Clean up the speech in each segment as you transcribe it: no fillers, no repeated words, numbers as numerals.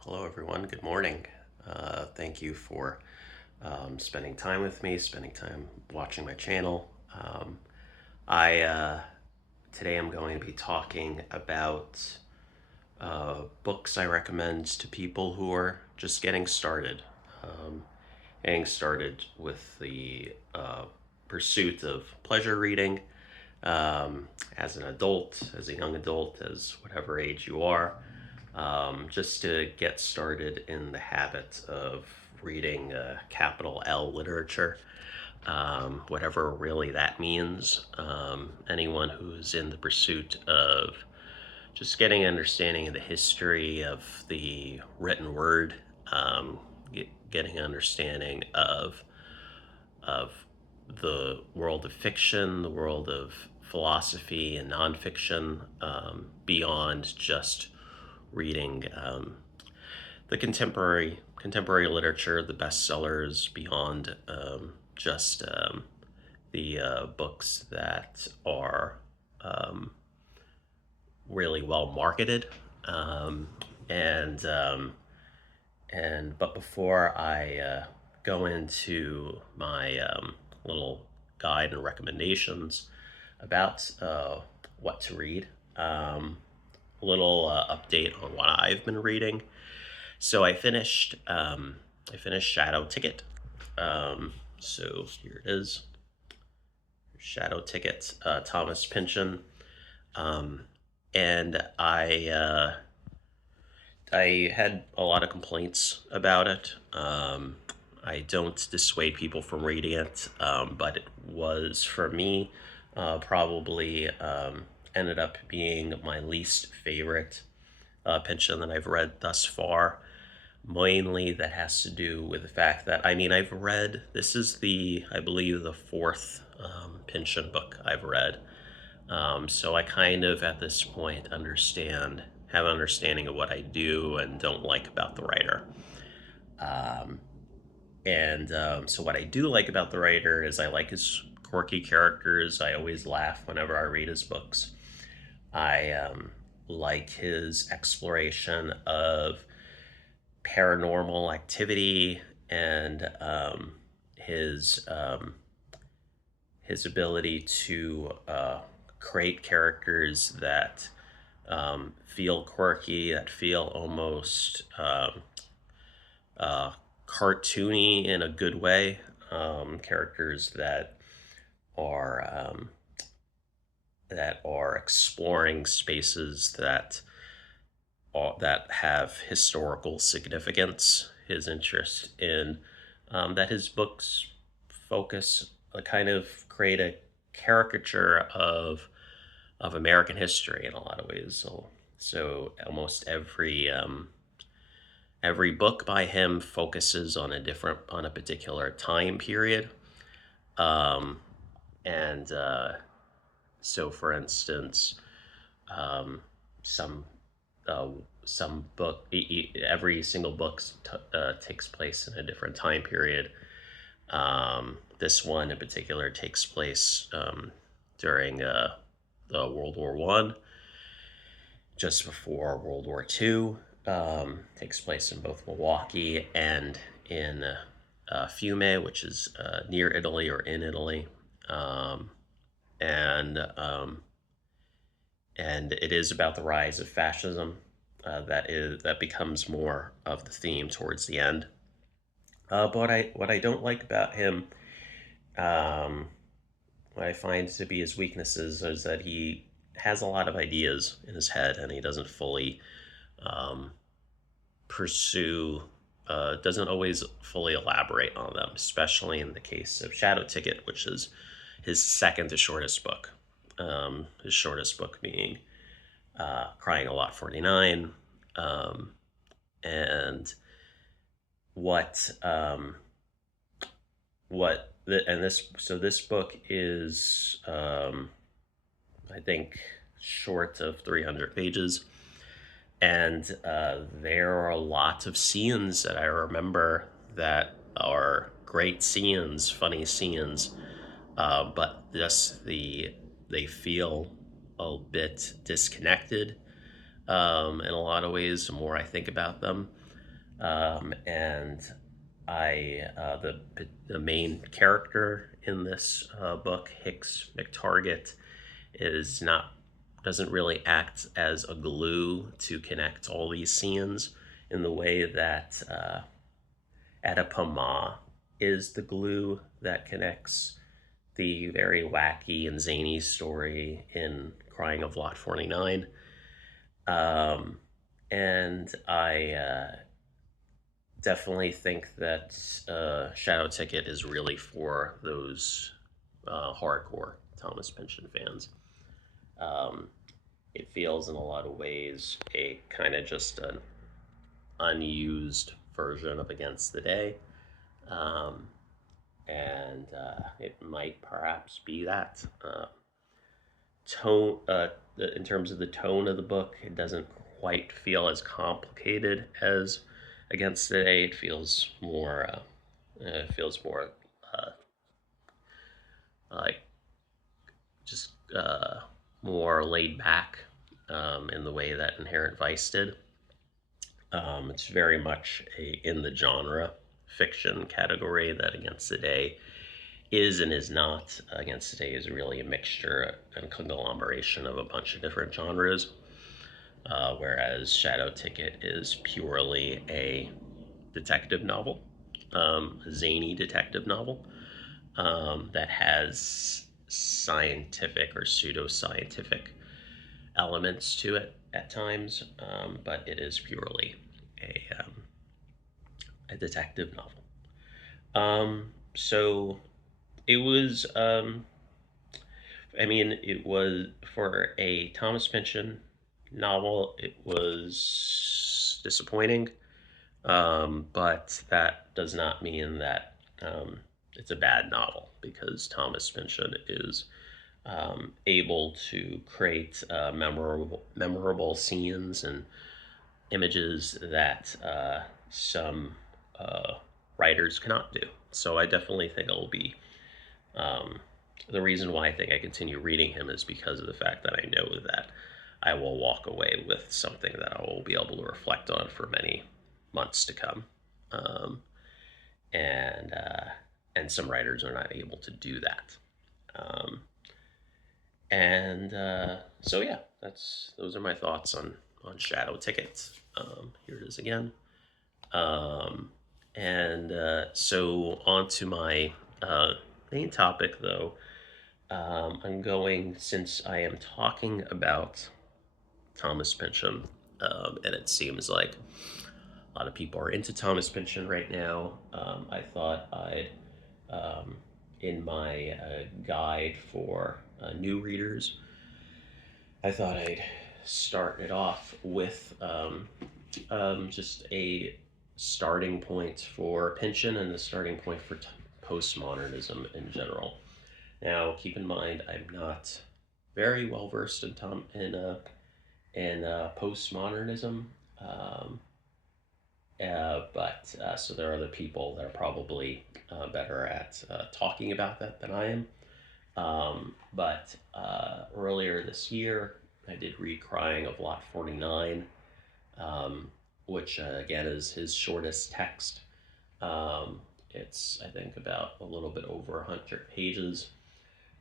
Hello everyone. Good morning. Thank you for spending time with me, spending time watching my channel. I Today I'm going to be talking about books I recommend to people who are just um, getting started with the pursuit of pleasure reading as an adult, as a young adult, as whatever age you are, just to get started in the habit of reading capital L literature, whatever really that means. Anyone who's in the pursuit of just getting an understanding of the history of the written word, getting an understanding of the world of fiction, the world of philosophy and nonfiction, beyond just reading the contemporary literature, the bestsellers, beyond just the books that are um, really well marketed. Um, and but before I go into my little guide and recommendations about what to read, a little update on what I've been reading. So I finished Shadow Ticket. So here it is, Shadow Ticket, Thomas Pynchon. Um, and I had a lot of complaints about it. I don't dissuade people from reading it, but it was, for me, probably ended up being my least favorite Pynchon that I've read thus far. Mainly that has to do with the fact that, I mean, I've read, this is I believe, the fourth Pynchon book I've read. So I kind of, at this point, have an understanding of what I do and don't like about the writer. Um, so what I do like about the writer is I like his quirky characters. I always laugh whenever I read his books. I like his exploration of paranormal activity and his ability to create characters that feel quirky, that feel almost uh, cartoony in a good way. Characters are um, that are exploring spaces that have historical significance. His interest in that his books focus, kind of create a caricature of American history in a lot of ways. So almost every book by him focuses on a particular time period. Um, and So, for instance, um, some uh, every single book takes place in a different time period. This one in particular takes place during the World War I, just before World War II. Takes place in both Milwaukee and in Fiume, which is near Italy or in Italy. Um, and and it is about the rise of fascism. That becomes more of the theme towards the end. But what I don't like about him, um, what I find to be his weaknesses, is that he has a lot of ideas in his head and he doesn't fully um, pursue. Doesn't always fully elaborate on them, especially in the case of Shadow Ticket, which is his second to shortest book. His shortest book being Crying a Lot 49. Um, and what and this book is, I think, short of 300 pages, and there are a lot of scenes that I remember that are great scenes, funny scenes, but they feel a bit disconnected. in a lot of ways. The more I think about them, and the main character in this book, Hicks McTarget, is not doesn't really act as a glue to connect all these scenes in the way that Adipama is the glue that connects the very wacky and zany story in Crying of Lot 49. Um, and I definitely think that Shadow Ticket is really for those hardcore Thomas Pynchon fans. Um, it feels in a lot of ways a kind of just an unused version of Against the Day. Um, and it might perhaps be that. Tone, in terms of the tone of the book, it doesn't quite feel as complicated as Against the Day. It feels more uh, like just more laid back in the way that Inherent Vice did. It's very much in the genre fiction category that Against the Day is and is not. Against the Day is really a mixture and conglomeration of a bunch of different genres, whereas Shadow Ticket is purely a detective novel, a zany detective novel that has scientific or pseudoscientific elements to it at times, but it is purely a detective novel. So it was, it was for a Thomas Pynchon novel, it was disappointing, but that does not mean that it's a bad novel because Thomas Pynchon is able to create memorable scenes and images that some uh, writers cannot do. So I definitely think it'll be um, the reason why I think I continue reading him is because of the fact that I know that I will walk away with something that I will be able to reflect on for many months to come. Um, and and some writers are not able to do that. Um, and so yeah, that's those are my thoughts on Shadow Tickets. Here it is again. Um, and so on to my main topic, though. I'm going, since I am talking about Thomas Pynchon, and it seems like a lot of people are into Thomas Pynchon right now. I thought I'd, um, in my guide for new readers, I thought I'd start it off with just a starting point for Pynchon and a starting point for postmodernism in general. Now, keep in mind, I'm not very well versed in postmodernism, um, but so there are other people that are probably better at talking about that than I am. But earlier this year, I did read Crying of Lot 49, which again is his shortest text. It's, I think, about a little bit over 100 pages.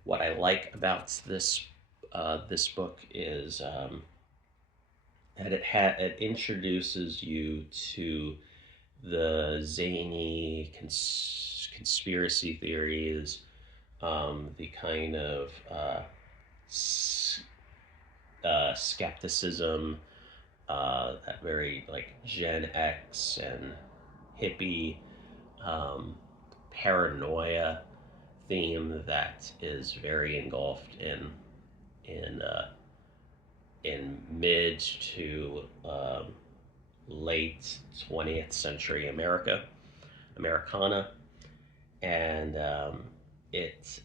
What I like about this book is that it introduces you to the zany conspiracy theories, the kind of skepticism, that very like Gen X and hippie um, paranoia theme that is very engulfed in in mid to late 20th century Americana, and it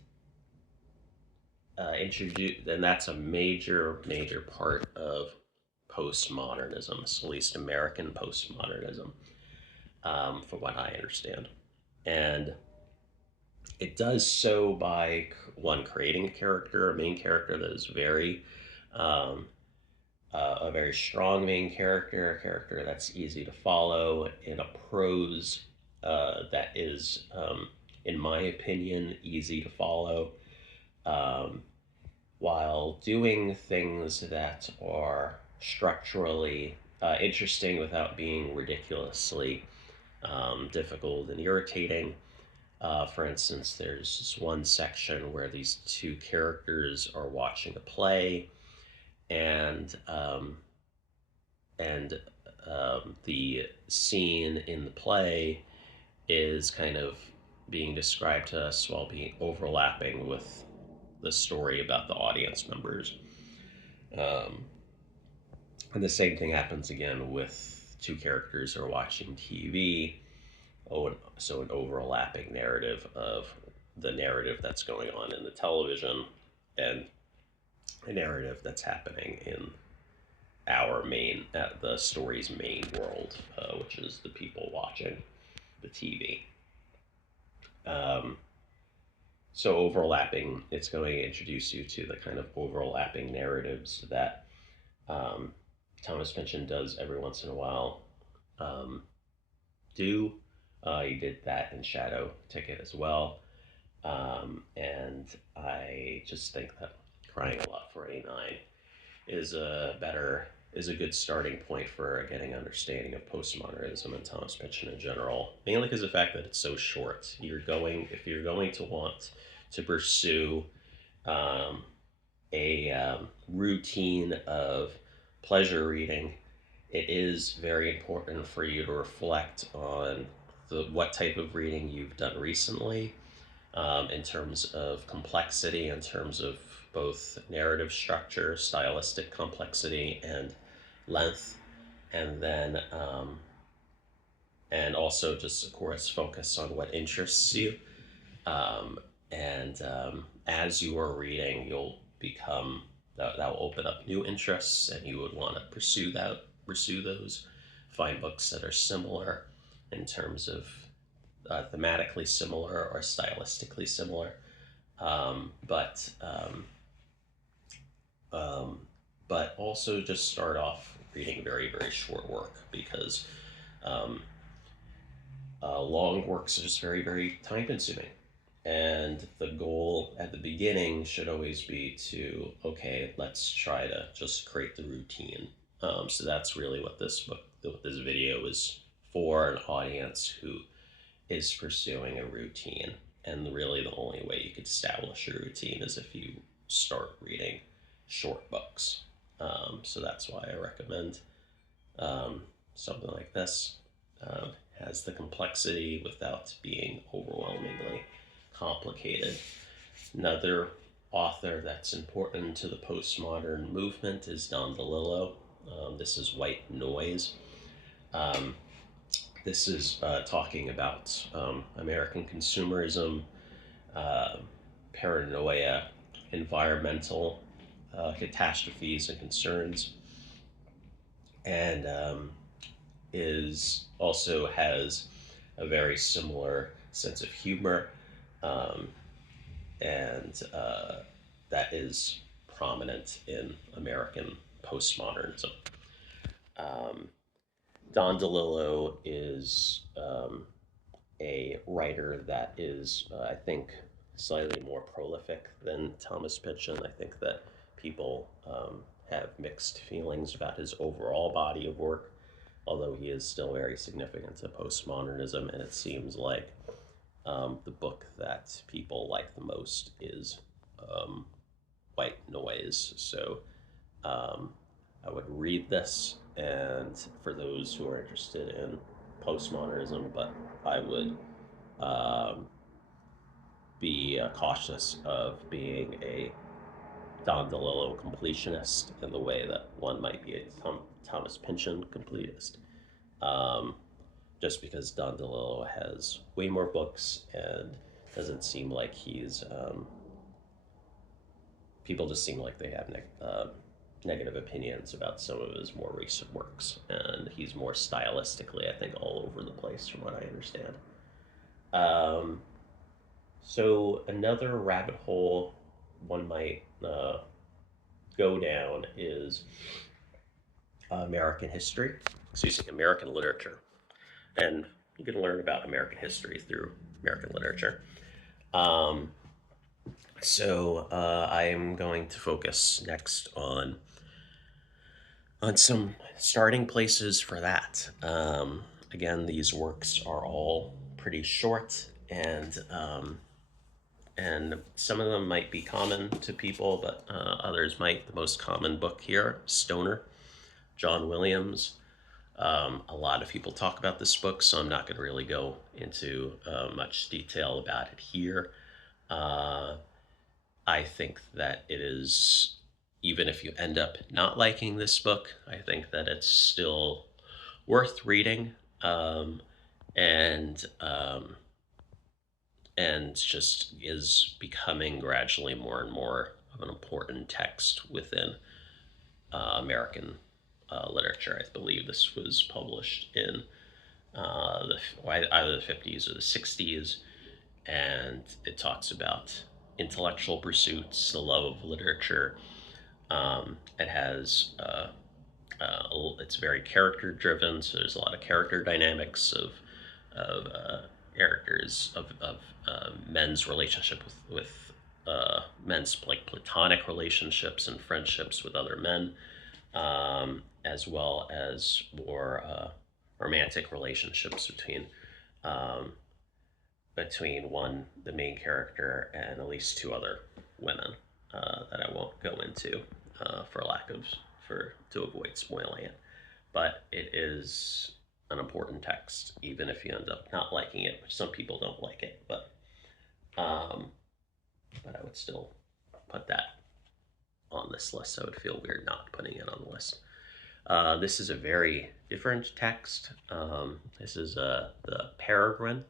introduced, and that's a major part of postmodernism, at least American postmodernism, from what I understand. And it does so by one creating a main character that is very um, a very strong main character, a character that's easy to follow in a prose that is, in my opinion, easy to follow, um, while doing things that are structurally interesting without being ridiculously difficult and irritating. For instance, there's this one section where these two characters are watching a play, and and the scene in the play is kind of being described to us while being overlapping with the story about the audience members. Um, and the same thing happens again with two characters who are watching TV. Oh, so an overlapping narrative of the narrative that's going on in the television and a narrative that's happening in our main, the story's main world, which is the people watching the TV. Um, so overlapping, it's going to introduce you to the kind of overlapping narratives that um, Thomas Pynchon does every once in a while. Um, do He did that in Shadow Ticket as well, and I just think that Crying a Lot for 89 is a good starting point for getting understanding of postmodernism and Thomas Pynchon in general. Mainly because of the fact that it's so short. If you're going to want to pursue um, a routine of pleasure reading, it is very important for you to reflect on what type of reading you've done recently, in terms of complexity, in terms of both narrative structure, stylistic complexity, and length, and then and also just of course focus on what interests you. And As you are reading, you'll become that will open up new interests, and you would want to pursue those. Find books that are similar in terms of thematically similar or stylistically similar, um, but um, um, but also just start off reading very short work, because um, long works are just very time consuming. And the goal at the beginning should always be to, okay, let's try to just create the routine. So that's really what this video is for, an audience who is pursuing a routine. And really, the only way you could establish a routine is if you start reading short books. So that's why I recommend something like this. Has the complexity without being overwhelmingly complicated. Another author that's important to the postmodern movement is Don DeLillo. This is White Noise. Um, this is talking about American consumerism, uh, paranoia, environmental catastrophes and concerns, and is also has a very similar sense of humor, um, and that is prominent in American postmodernism. Um, Don DeLillo is a writer that is, I think, slightly more prolific than Thomas Pynchon. I think that people have mixed feelings about his overall body of work, although he is still very significant to postmodernism, and it seems like the book that people like the most is um, White Noise. So um, I would read this, and for those who are interested in postmodernism, but I would um, be cautious of being a Don DeLillo completionist in the way that one might be a Thomas Pynchon completist. Um, just because Don DeLillo has way more books and doesn't seem like people just seem like they have negative opinions about some of his more recent works, and he's more stylistically, I think, all over the place from what I understand. Um, so another rabbit hole one might go down is American history, excuse me, American literature. And you can learn about American history through American literature. Um, I am going to focus next on some starting places for that. Again, these works are all pretty short, and some of them might be common to people, but others might. The most common book here, Stoner, John Williams. A lot of people talk about this book, so I'm not going to really go into much detail about it here. Uh, I think that it is, even if you end up not liking this book, I think that it's still worth reading, um, and um, and just is becoming gradually more and more of an important text within American literature. I believe this was published in either the 50s or the 60s, and it talks about intellectual pursuits, the love of literature. It has it's very character driven, so there's a lot of character dynamics of characters of men's relationship with men's like platonic relationships and friendships with other men, as well as more romantic relationships um, between the main character, and at least two other women that I won't go into for lack of for to avoid spoiling it. But it is an important text, even if you end up not liking it, which some people don't like it. Um, but I would still put that on this list. I would feel weird not putting it on the list. This is a very different text. This is the Peregrine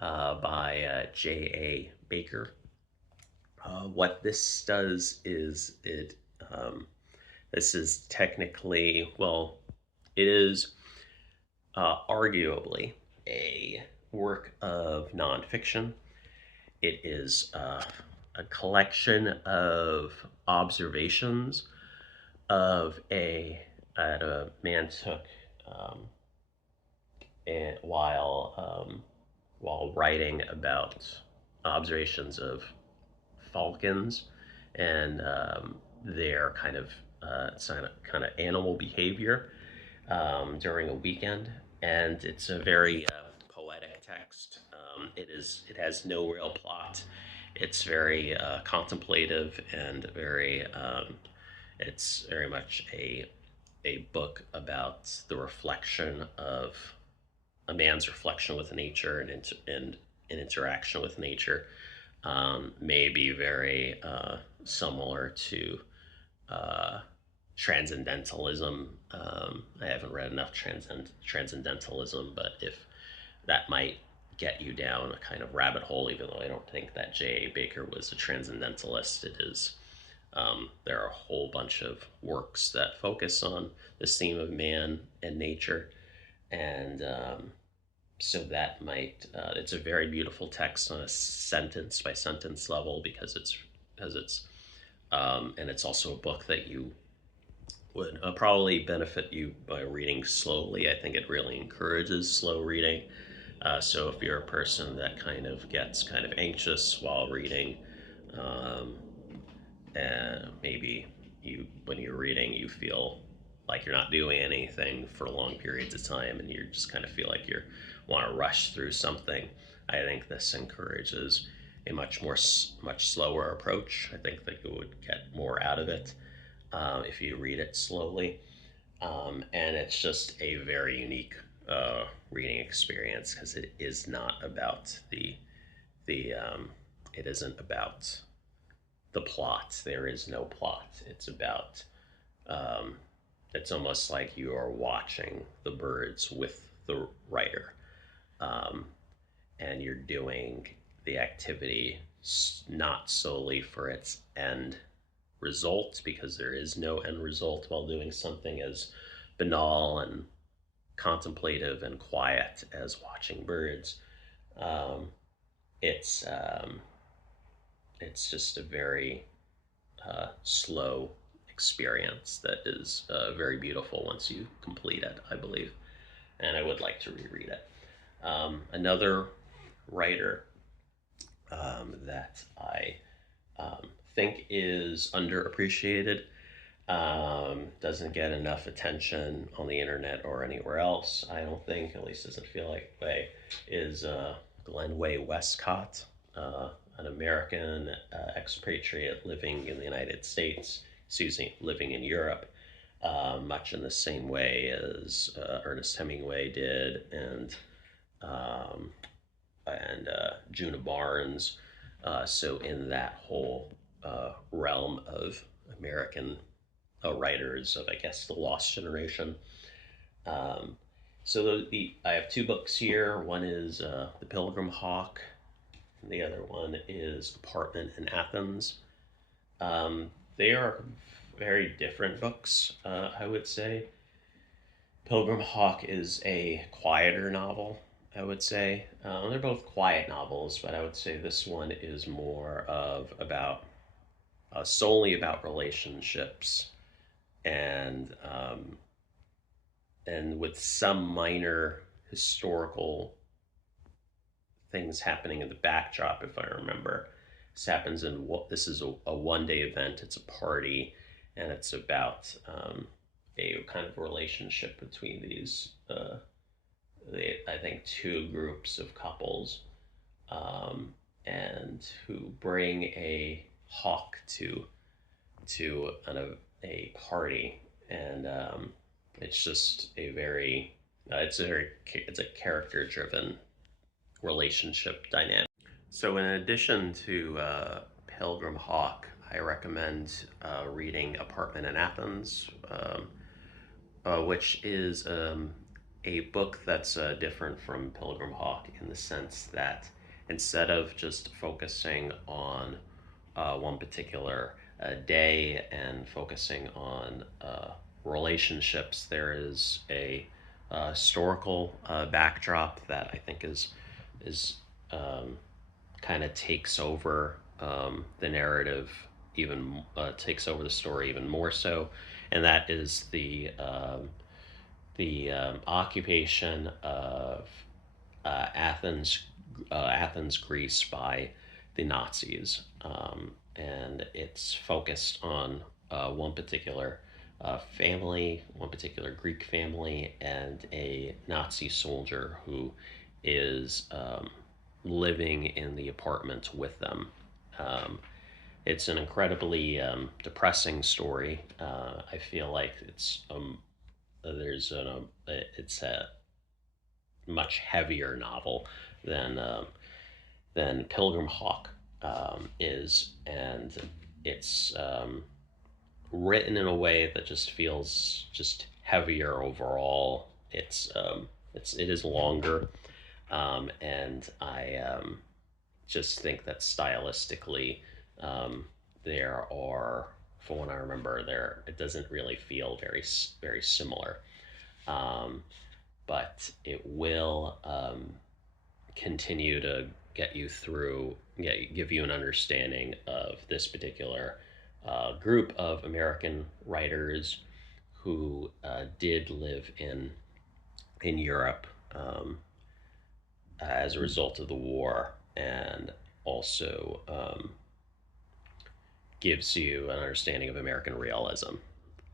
by J.A. Baker. What this does is this is technically, well, it is arguably a work of nonfiction. It is a collection of observations of that a man took um, and while writing about observations of falcons and their kind of animal behavior during a weekend, and it's a very poetic text. It has no real plot. It's very contemplative and it's very much a book about the reflection of a man's reflection with nature and an interaction with nature. May be very similar to uh, transcendentalism. I haven't read enough transcendentalism, but if that might get you down a kind of rabbit hole, even though I don't think that J.A. Baker was a transcendentalist, it is. There are a whole bunch of works that focus on this theme of man and nature, and so that might it's a very beautiful text on a sentence by sentence level because it's and it's also a book that you would probably benefit you by reading slowly. I think it really encourages slow reading. So if you're a person that kind of gets kind of anxious while reading, um, and maybe when you're reading, you feel like you're not doing anything for long periods of time, and you just kind of feel like you want to rush through something. I think this encourages a much slower approach. I think that you would get more out of it if you read it slowly. And it's just a very unique reading experience because it is not about the it isn't about the plot. There is no plot. It's about um, it's almost like you are watching the birds with the writer, um, and you're doing the activity not solely for its end result, because there is no end result while doing something as banal and contemplative and quiet as watching birds. Um, it's um, it's just a very slow experience that is very beautiful once you complete it, I believe. And I would like to reread it. Another writer that I think is underappreciated, doesn't get enough attention on the internet or anywhere else, I don't think, at least doesn't feel like way, is Glenway Westcott, an American expatriate living in the United States, excuse me, living in Europe, much in the same way as Ernest Hemingway did, um, and Juna Barnes. So in that whole realm of American writers of, I guess, the Lost Generation. Um, I have two books here. One is The Pilgrim Hawk, and the other one is Apartment in Athens. They are very different books, I would say. Pilgrim Hawk is a quieter novel, I would say. They're both quiet novels, but I would say this one is more of about solely about relationships, and with some minor historical things happening in the backdrop, if I remember. This happens in what this is a 1 day event. It's a party, and it's about a kind of relationship between these, I think, two groups of couples, and who bring a hawk to a party, and it's just a very it's a character driven relationship dynamic. So in addition to Pilgrim Hawk, I recommend reading Apartment in Athens, which is a book that's different from Pilgrim Hawk in the sense that instead of just focusing on one particular day and focusing on relationships, there is a historical backdrop that I think is kind of takes over the narrative, even takes over the story even more so, and that is the occupation of Athens, Greece, by the Nazis, and it's focused on one particular one particular Greek family, and a Nazi soldier who is living in the apartment with them. Um, it's an incredibly depressing story. I feel like it's a much heavier novel than Pilgrim Hawk is, and it's written in a way that just feels just heavier overall. It is longer, and I just think that stylistically, there are, for what I remember, there it doesn't really feel very similar, um, but it will continue to give you an understanding of this particular group of American writers who did live in Europe, as a result of the war, and also gives you an understanding of American realism.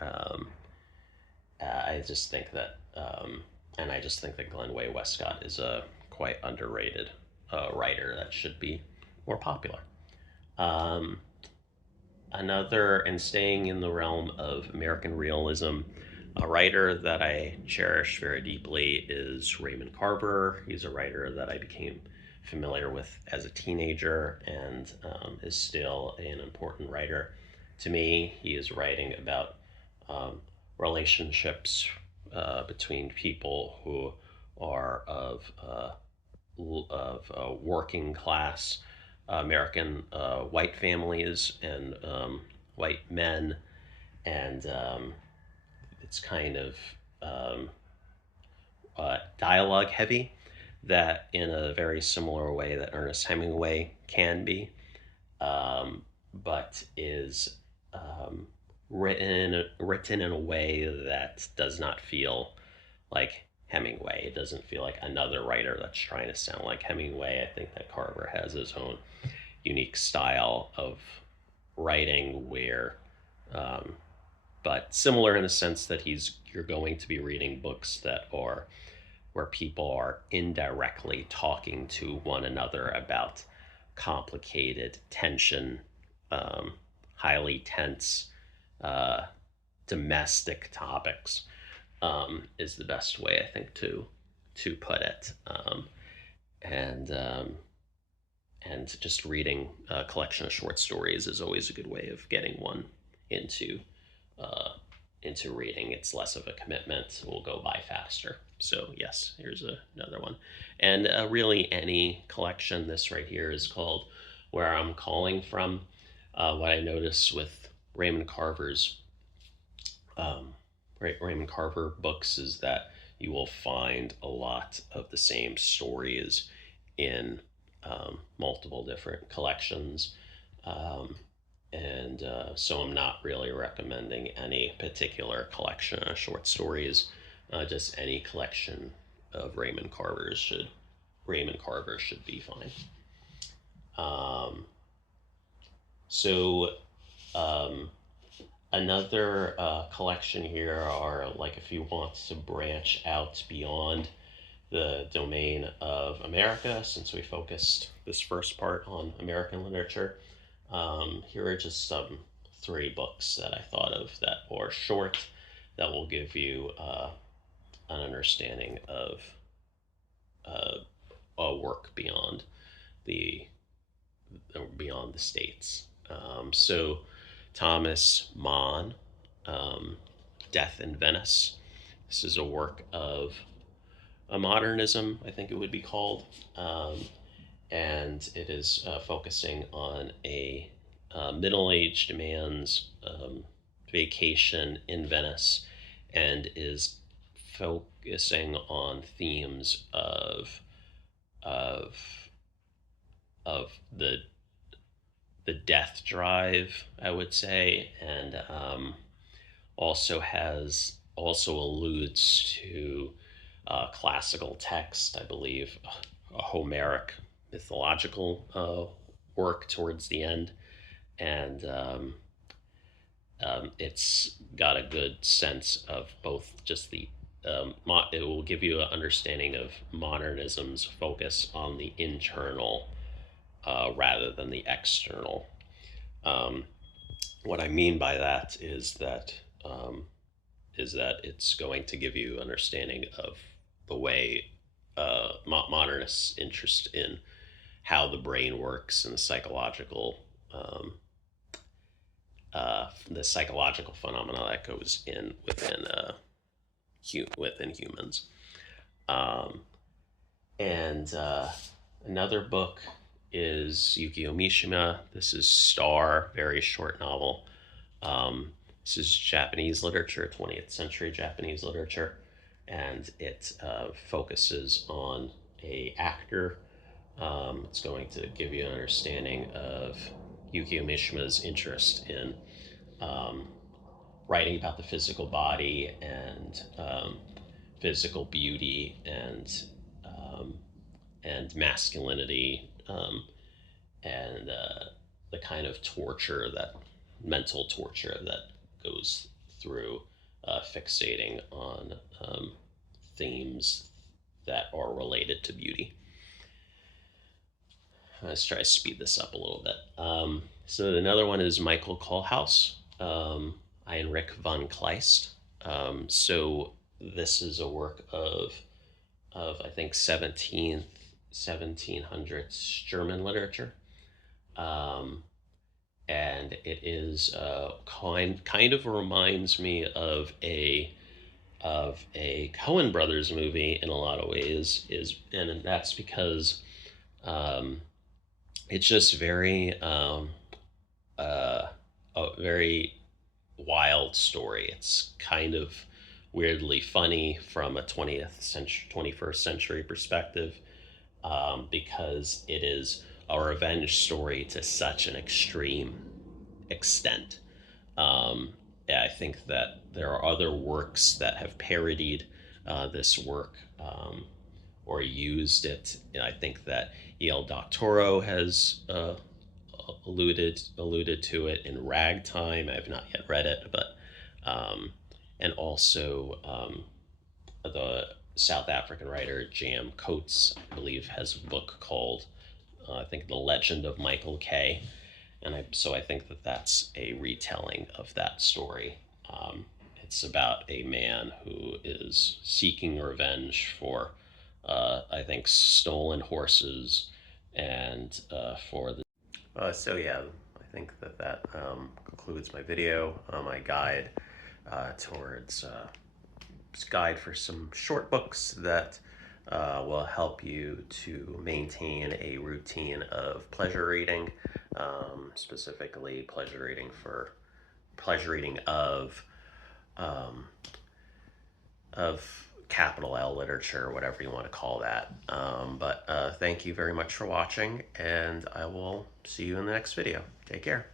Um, I just think that, and I just think that Glenway Westcott is a quite underrated writer that should be more popular. Um, and staying in the realm of American realism, a writer that I cherish very deeply is Raymond Carver. He's a writer that I became familiar with as a teenager, and is still an important writer to me. He is writing about um, relationships between people who are of working class American white families, and white men, and it's kind of um, dialogue heavy, that in a very similar way that Ernest Hemingway can be, but is written in a way that does not feel like Hemingway. It doesn't feel like another writer that's trying to sound like Hemingway. I think that Carver has his own unique style of writing where um, but similar in the sense that you're going to be reading books that are where people are indirectly talking to one another about complicated tension, um, highly tense uh, domestic topics, is the best way I think to put it. And and just reading a collection of short stories is always a good way of getting one into uh, into reading. It's less of a commitment. It will go by faster. So yes, here's another one, and really any collection. This right here is called "Where I'm Calling From." What I noticed with Raymond Carver's um, Raymond Carver books is that you will find a lot of the same stories in multiple different collections. Um, and so I'm not really recommending any particular collection of short stories. Just any collection of Raymond Carver should be fine. Um, so um, Another collection here are like if you want to branch out beyond the domain of America, since we focused this first part on American literature. Here are just some three books that I thought of that are short that will give you an understanding of uh, a work the beyond the states. So Thomas Mann, um, Death in Venice. This is a work of a modernism, I think it would be called, and it is focusing on a middle-aged man's vacation in Venice, and is focusing on themes of of the death drive, I would say, and also alludes to classical text, I believe, a Homeric mythological work towards the end, and it's got a good sense of both just it will give you an understanding of modernism's focus on the internal rather than the external. Um, what I mean by that um, is that it's going to give you understanding of the way modernists' interest in how the brain works and the psychological phenomena that goes in within humans. Um, and Another book is Yukio Mishima. This is Star, very short novel. This is Japanese literature, 20th century Japanese literature, and it focuses on a actor. It's going to give you an understanding of Yukio Mishima's interest in um, writing about the physical body and physical beauty um, and masculinity, and the kind of mental torture that goes through fixating on themes that are related to beauty. Let's try to speed this up a little bit. So another one is Michael Kohlhaas, Heinrich von Kleist. So this is a work of I think 1700s German literature, um, and it is kind of reminds me of a Coen Brothers movie in a lot of ways. And that's because um, it's just a very wild story. It's kind of weirdly funny from a 20th century, 21st century perspective, because it is a revenge story to such an extreme extent. Um, I think that there are other works that have parodied this work, or used it. And I think that El Doctoro has alluded to it in Ragtime. I've not yet read it, but um, and also the South African writer Jam Coates, I believe, has a book called I think The Legend of Michael Kay, and I think that that's a retelling of that story. It's about a man who is seeking revenge for I think stolen horses, and for the so yeah, I think that concludes my video, my guide towards guide for some short books that will help you to maintain a routine of pleasure reading, specifically pleasure reading um, of capital L literature, whatever you want to call that. But thank you very much for watching, and I will see you in the next video. Take care.